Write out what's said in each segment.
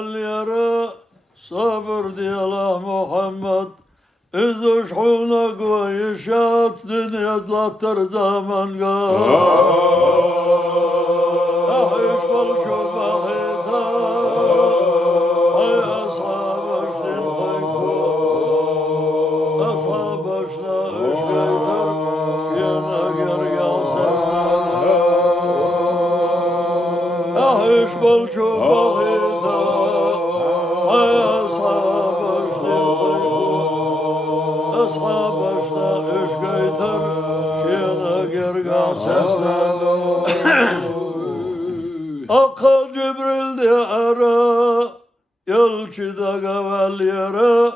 اليرى صبر دياله محمد إذا شحونك ويشات دنيا تلاتر زمان أحيش بالشوفة خيطة هاي أصحاب أشتين خيكو أصحاب أشنا أشكيتر شينا قرقا سسنا أحيش بالشوفة خيطة هاي أصحاب أشتين خيكو أصحاب أشنا أشكيتر شينا قرقا سسنا Akka Cibril diye ara, yolçuda gavel yere,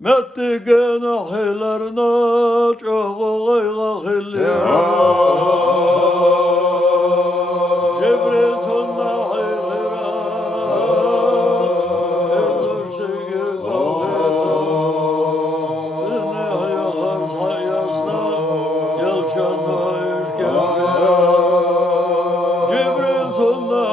metti genahilerine çoğu gayga hilyere. Cibril tunna hilyere, ildürşüge kavgete, seni yakar sayasına, yolçanla işkence. Cibril tunna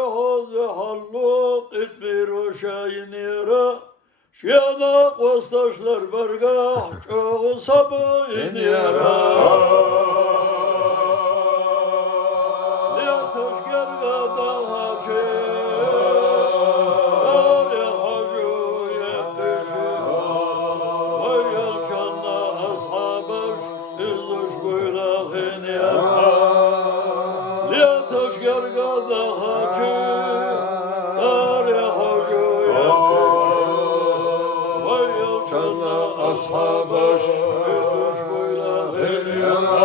شهود حلوق اتبيرو شاينيرا شياناق وستشلر برقاح شوغ صبا ينيرا ليتش قرقا دهاجي داري حجو يبتشي ويا الجنة أصحابش إذش ويلا خنيرا ليتش قرقا دهاجي داري حجو يبتشي أصحابش إذش ويلا خنيرا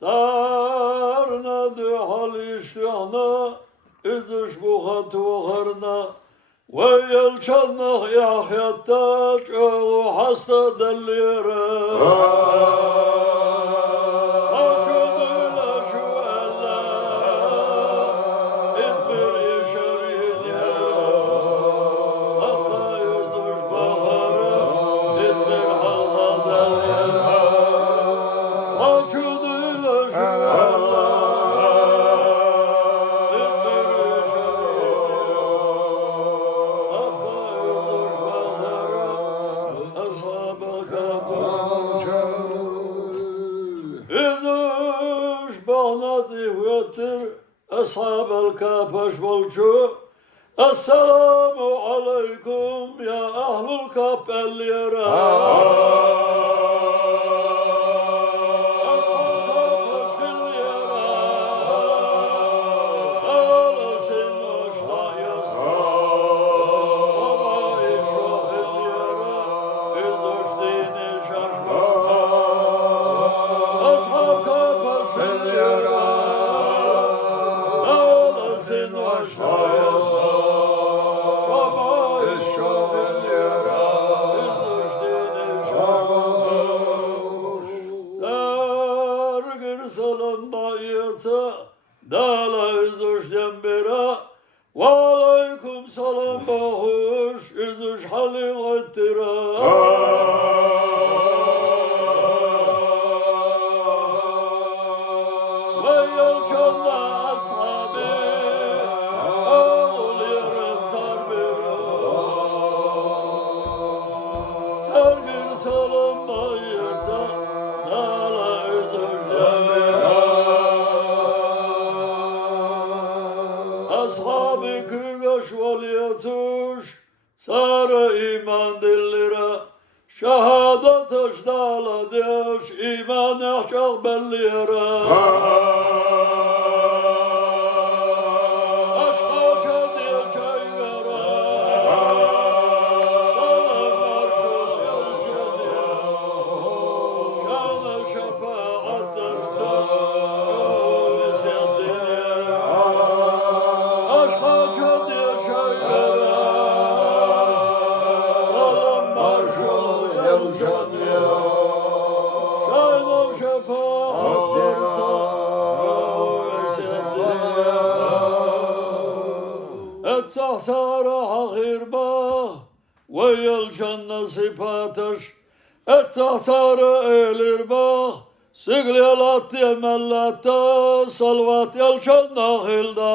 صارنا دي حال اشتعنا إذش بوخت وخرنا ويا الجنة يا حياتك وحسد دليرا أجد إلى شوالا إدبر يشريني حتى يذش بخرا إدبر حلقا دليرا أجد إلى شوالا أصحاب الكافش والجوع السلام عليكم يا أهل الكاف الليرة أصحاب الكافش الليرة قال سن وشها يسرى وما يشوح الليرة إذش ديني شاشبا أصحاب الكافش الليرة وعليكم سلام باهوش إذش حالي غترا ويا الجنة أصحابي أول يرم تربيرا أرقر سلام بايزا نالا إذش جميرا أصحابي كوغش واليتوش صار إيمان دليرا شهادتش دالا ديش إيمان يحشق بالليرا أشقى شدي شيقرا صلب مرشد يلجدي شان شفاعة الرسول التحتار حغير باه ويا الجنة صفاتش التحتار إلير باه سيغليالات يملاتا صلوات يا الجنة خلدا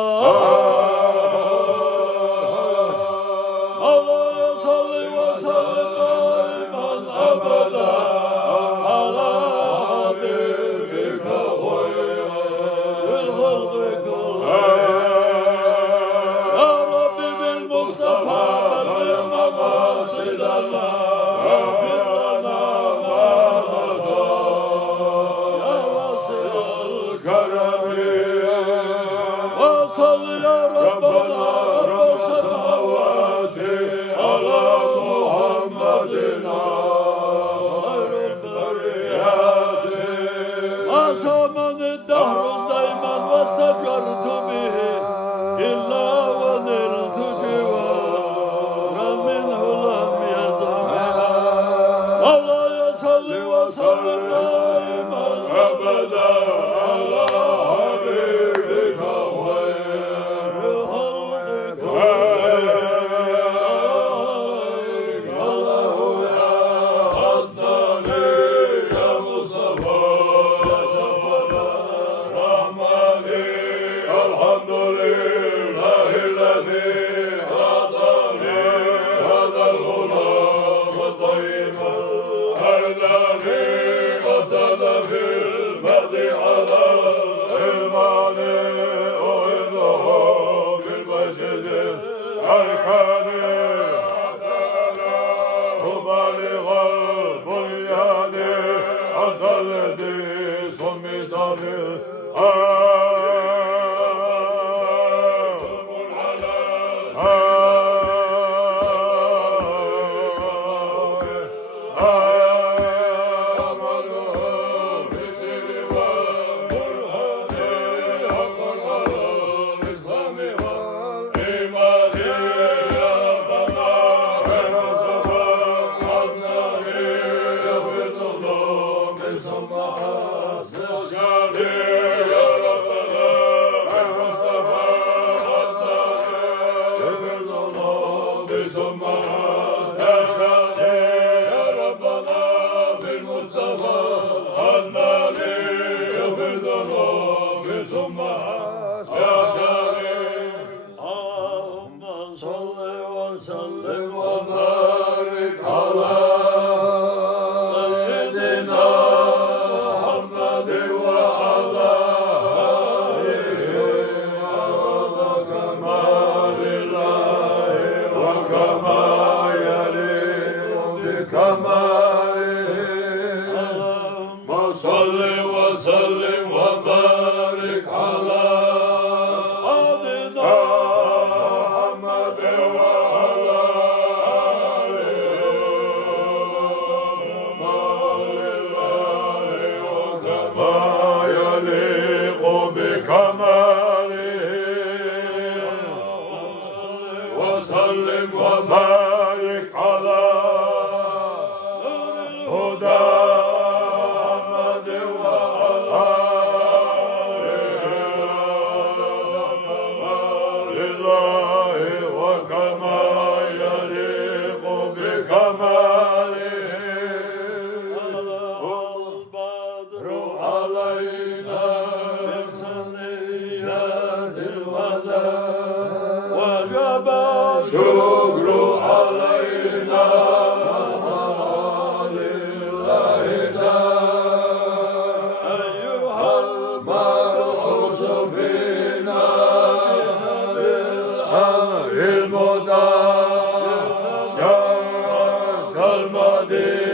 الله يصلي وسلم دائما أبدا على حبيبك خير الخلق كلهم يا ربي بالمصطفى بلغ مقاصدنا واغفر لنا ما مضى يا واسع الكرم وصل يا ربنا رب السماوات على محمدنا خير البريات ما زمن الدهر دائما واستجرت به إلا ونلت جوارا منه لم يدمها الله يصلي وسلم دائما أبدا على حبيبك خير الحمد لله الذي هداني هذا الغلام الطيب الذي قصد في المهد على المعنى وإنه بالمجد الكامل مبالغ البنيان أنت الذي صمت صل وسلم وبارك على سيدنا محمد وعلى آله وكما يليق بكماله وسلم وبارك على هدى شكر علينا لله أيها المبعوث فينا بالأمر المدى شرق المدينة